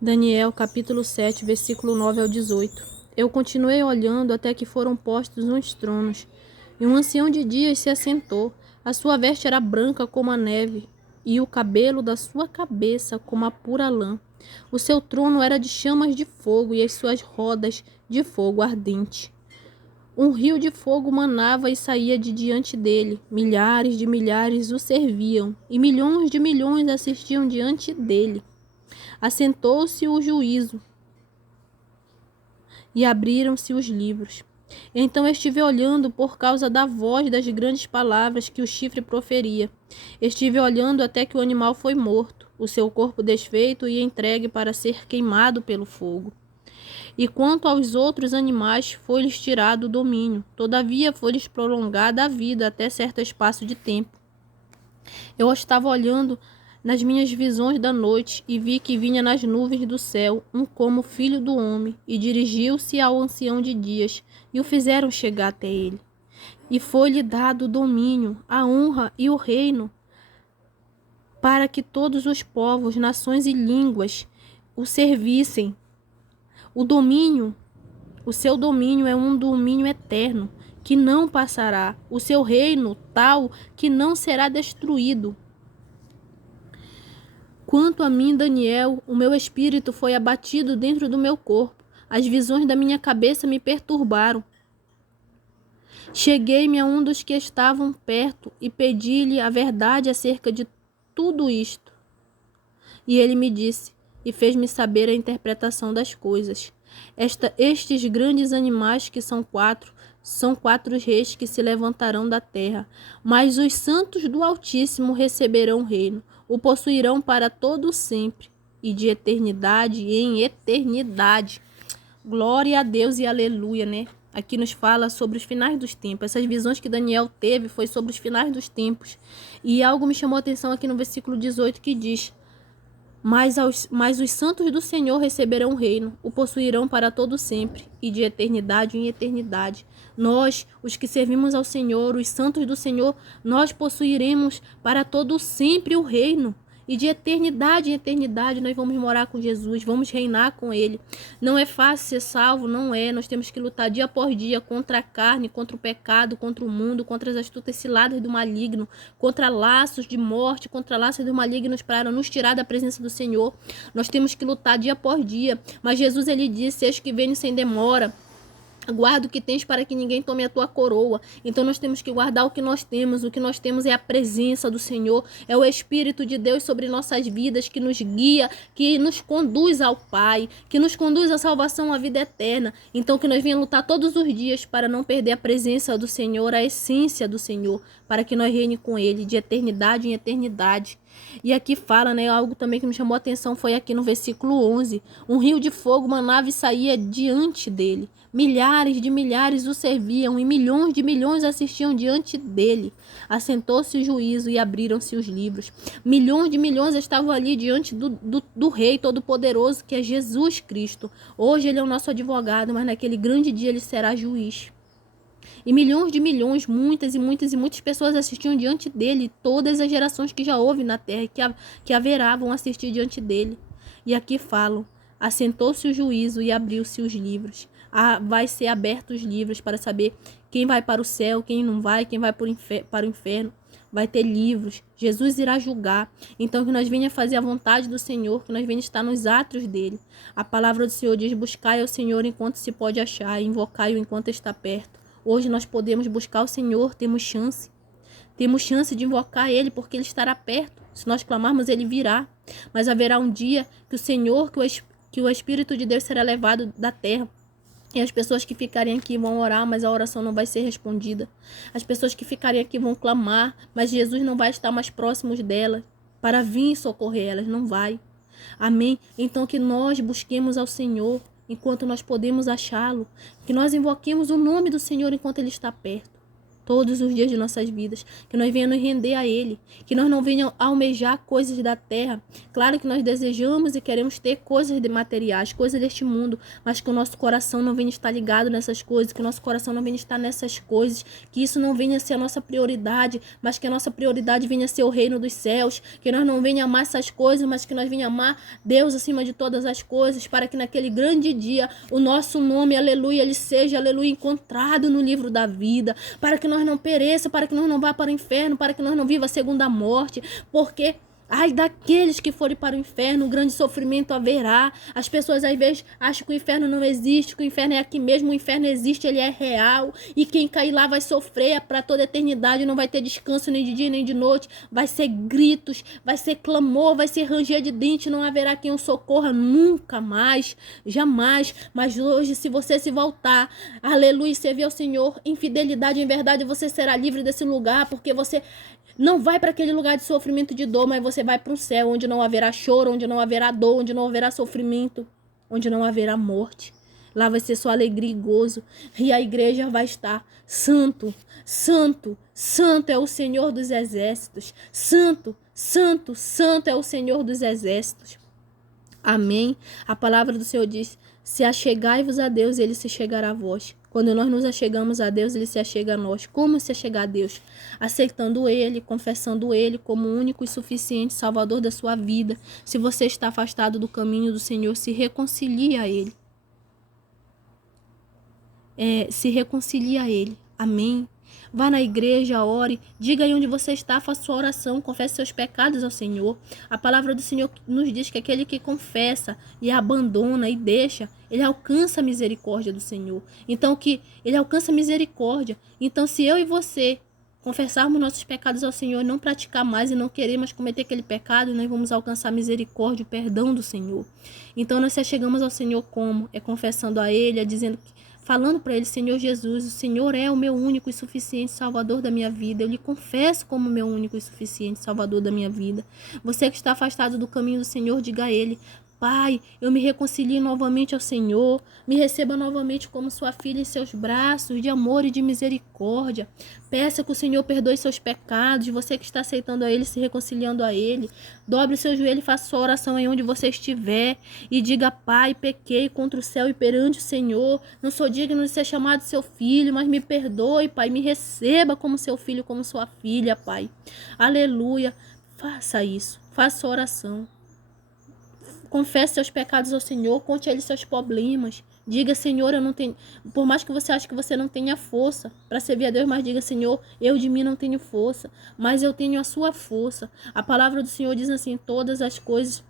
Daniel, capítulo 7, versículo 9 ao 18. Eu continuei olhando até que foram postos uns tronos, e um ancião de dias se assentou. A sua veste era branca como a neve, e o cabelo da sua cabeça como a pura lã. O seu trono era de chamas de fogo, e as suas rodas de fogo ardente. Um rio de fogo manava e saía de diante dele. Milhares de milhares o serviam, e milhões de milhões assistiam diante dele. Assentou-se o juízo e abriram-se os livros. Então estive olhando por causa da voz das grandes palavras que o chifre proferia. Estive olhando até que o animal foi morto, o seu corpo desfeito e entregue para ser queimado pelo fogo. E quanto aos outros animais, foi-lhes tirado o domínio. Todavia foi-lhes prolongada a vida até certo espaço de tempo. Eu estava olhando nas minhas visões da noite e vi que vinha nas nuvens do céu um como filho do homem e dirigiu-se ao ancião de dias e o fizeram chegar até ele. E foi-lhe dado o domínio, a honra e o reino para que todos os povos, nações e línguas o servissem. O seu domínio é um domínio eterno que não passará, o seu reino tal que não será destruído. Quanto a mim, Daniel, o meu espírito foi abatido dentro do meu corpo. As visões da minha cabeça me perturbaram. Cheguei-me a um dos que estavam perto e pedi-lhe a verdade acerca de tudo isto. E ele me disse e fez-me saber a interpretação das coisas. Estes grandes animais que são quatro reis que se levantarão da terra, mas os santos do Altíssimo receberão o reino. O possuirão para todo sempre e de eternidade em eternidade. Glória a Deus e aleluia, né? Aqui nos fala sobre os finais dos tempos. Essas visões que Daniel teve foi sobre os finais dos tempos. E algo me chamou a atenção aqui no versículo 18 que diz: Mas os santos do Senhor receberão o reino, o possuirão para todo sempre e de eternidade em eternidade. Nós, os que servimos ao Senhor, os santos do Senhor, nós possuiremos para todo sempre o reino. E de eternidade em eternidade nós vamos morar com Jesus, vamos reinar com Ele. Não é fácil ser salvo, não é. Nós temos que lutar dia por dia contra a carne, contra o pecado, contra o mundo, contra as astutas ciladas do maligno, contra laços de morte, contra laços do maligno para nos tirar da presença do Senhor. Nós temos que lutar dia por dia. Mas Jesus, ele disse: eis que venho sem demora. Guarda o que tens para que ninguém tome a tua coroa. Então nós temos que guardar o que nós temos. O que nós temos é a presença do Senhor, é o Espírito de Deus sobre nossas vidas, que nos guia, que nos conduz ao Pai, que nos conduz à salvação, à vida eterna. Então que nós venhamos lutar todos os dias para não perder a presença do Senhor, a essência do Senhor, para que nós reine com Ele de eternidade em eternidade. E aqui fala, né, algo também que me chamou a atenção foi aqui no versículo 11. Um rio de fogo manava e saía diante dele. Milhares de milhares o serviam e milhões de milhões assistiam diante dele. Assentou-se o juízo e abriram-se os livros. Milhões de milhões estavam ali diante do Rei Todo-Poderoso, que é Jesus Cristo. Hoje ele é o nosso advogado, mas naquele grande dia ele será juiz. E milhões de milhões, muitas e muitas e muitas pessoas assistiam diante dele. Todas as gerações que já houve na terra, que haverá, vão assistir diante dele. E aqui falam: assentou-se o juízo e abriu-se os livros. Vai ser abertos os livros para saber quem vai para o céu, quem não vai, quem vai para o inferno. Vai ter livros. Jesus irá julgar. Então que nós venhamos fazer a vontade do Senhor, que nós venhamos estar nos átrios dele. A palavra do Senhor diz: buscai ao Senhor enquanto se pode achar, e invocai-o enquanto está perto. Hoje nós podemos buscar o Senhor, temos chance. Temos chance de invocar Ele, porque Ele estará perto. Se nós clamarmos, Ele virá. Mas haverá um dia que o Senhor, que o Espírito de Deus será levado da terra. E as pessoas que ficarem aqui vão orar, mas a oração não vai ser respondida. As pessoas que ficarem aqui vão clamar, mas Jesus não vai estar mais próximo delas para vir socorrer elas, não vai. Amém? Então que nós busquemos ao Senhor enquanto nós podemos achá-lo, que nós invoquemos o nome do Senhor enquanto Ele está perto. todos os dias de nossas vidas, que nós venhamos nos render a Ele, que nós não venhamos almejar coisas da terra. Claro que nós desejamos e queremos ter coisas de materiais, coisas deste mundo, mas que o nosso coração não venha estar ligado nessas coisas, que o nosso coração não venha estar nessas coisas, que isso não venha ser a nossa prioridade, mas que a nossa prioridade venha ser o reino dos céus, que nós não venhamos amar essas coisas, mas que nós venhamos amar Deus acima de todas as coisas, para que naquele grande dia o nosso nome, aleluia, ele seja, aleluia, encontrado no livro da vida, para que nós não pereça, para que nós não vá para o inferno, para que nós não viva a segunda morte, porque ai daqueles que forem para o inferno, um grande sofrimento haverá. As pessoas às vezes acham que o inferno não existe, que o inferno é aqui mesmo. O inferno existe, ele é real, e quem cair lá vai sofrer para toda a eternidade, não vai ter descanso nem de dia nem de noite, vai ser gritos, vai ser clamor, vai ser ranger de dente, não haverá quem o socorra nunca mais, jamais. Mas hoje, se você se voltar, aleluia, servir ao Senhor em fidelidade, em verdade, você será livre desse lugar, porque você não vai para aquele lugar de sofrimento e de dor, mas você vai para o céu, onde não haverá choro, onde não haverá dor, onde não haverá sofrimento, onde não haverá morte. Lá vai ser só alegria e gozo. E a igreja vai estar santo, santo, santo é o Senhor dos exércitos. Santo, santo, santo é o Senhor dos exércitos. Amém? A palavra do Senhor diz: se achegai-vos a Deus, ele se chegará a vós. Quando nós nos achegamos a Deus, ele se achega a nós. Como se achegar a Deus? Aceitando ele, confessando ele como o único e suficiente Salvador da sua vida. Se você está afastado do caminho do Senhor, se reconcilie a ele. Se reconcilie a ele. Amém? Vá na igreja, ore, diga aí onde você está, faça sua oração, confesse seus pecados ao Senhor. A palavra do Senhor nos diz que aquele que confessa e abandona e deixa, ele alcança a misericórdia do Senhor. Então, que ele alcança a misericórdia. Então, se eu e você confessarmos nossos pecados ao Senhor, não praticar mais e não querer mais cometer aquele pecado, nós vamos alcançar a misericórdia, o perdão do Senhor. Então, nós chegamos ao Senhor como? É confessando a Ele, dizendo que falando para ele: Senhor Jesus, o Senhor é o meu único e suficiente Salvador da minha vida. Eu lhe confesso como meu único e suficiente Salvador da minha vida. Você que está afastado do caminho do Senhor, diga a ele: Pai, eu me reconcilio novamente ao Senhor, me receba novamente como sua filha em seus braços de amor e de misericórdia. Peça que o Senhor perdoe seus pecados. Você que está aceitando a Ele, se reconciliando a Ele, dobre o seu joelho e faça sua oração aí onde você estiver e diga: Pai, pequei contra o céu e perante o Senhor, não sou digno de ser chamado seu filho, mas me perdoe, Pai, me receba como seu filho, como sua filha, Pai. Aleluia. Faça isso, faça sua oração. Confesse seus pecados ao Senhor, conte a Ele seus problemas. Diga: Senhor, eu não tenho... Por mais que você ache que você não tenha força para servir a Deus, mas diga: Senhor, eu de mim não tenho força, mas eu tenho a sua força. A palavra do Senhor diz assim: todas as coisas,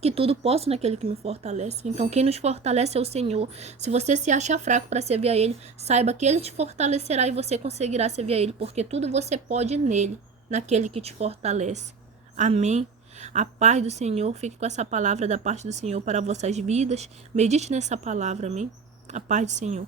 que tudo posso naquele que me fortalece. Então, quem nos fortalece é o Senhor. Se você se acha fraco para servir a Ele, saiba que Ele te fortalecerá e você conseguirá servir a Ele, porque tudo você pode nele, naquele que te fortalece. Amém? A paz do Senhor, fique com essa palavra da parte do Senhor para vossas vidas. Medite nessa palavra, amém? A paz do Senhor.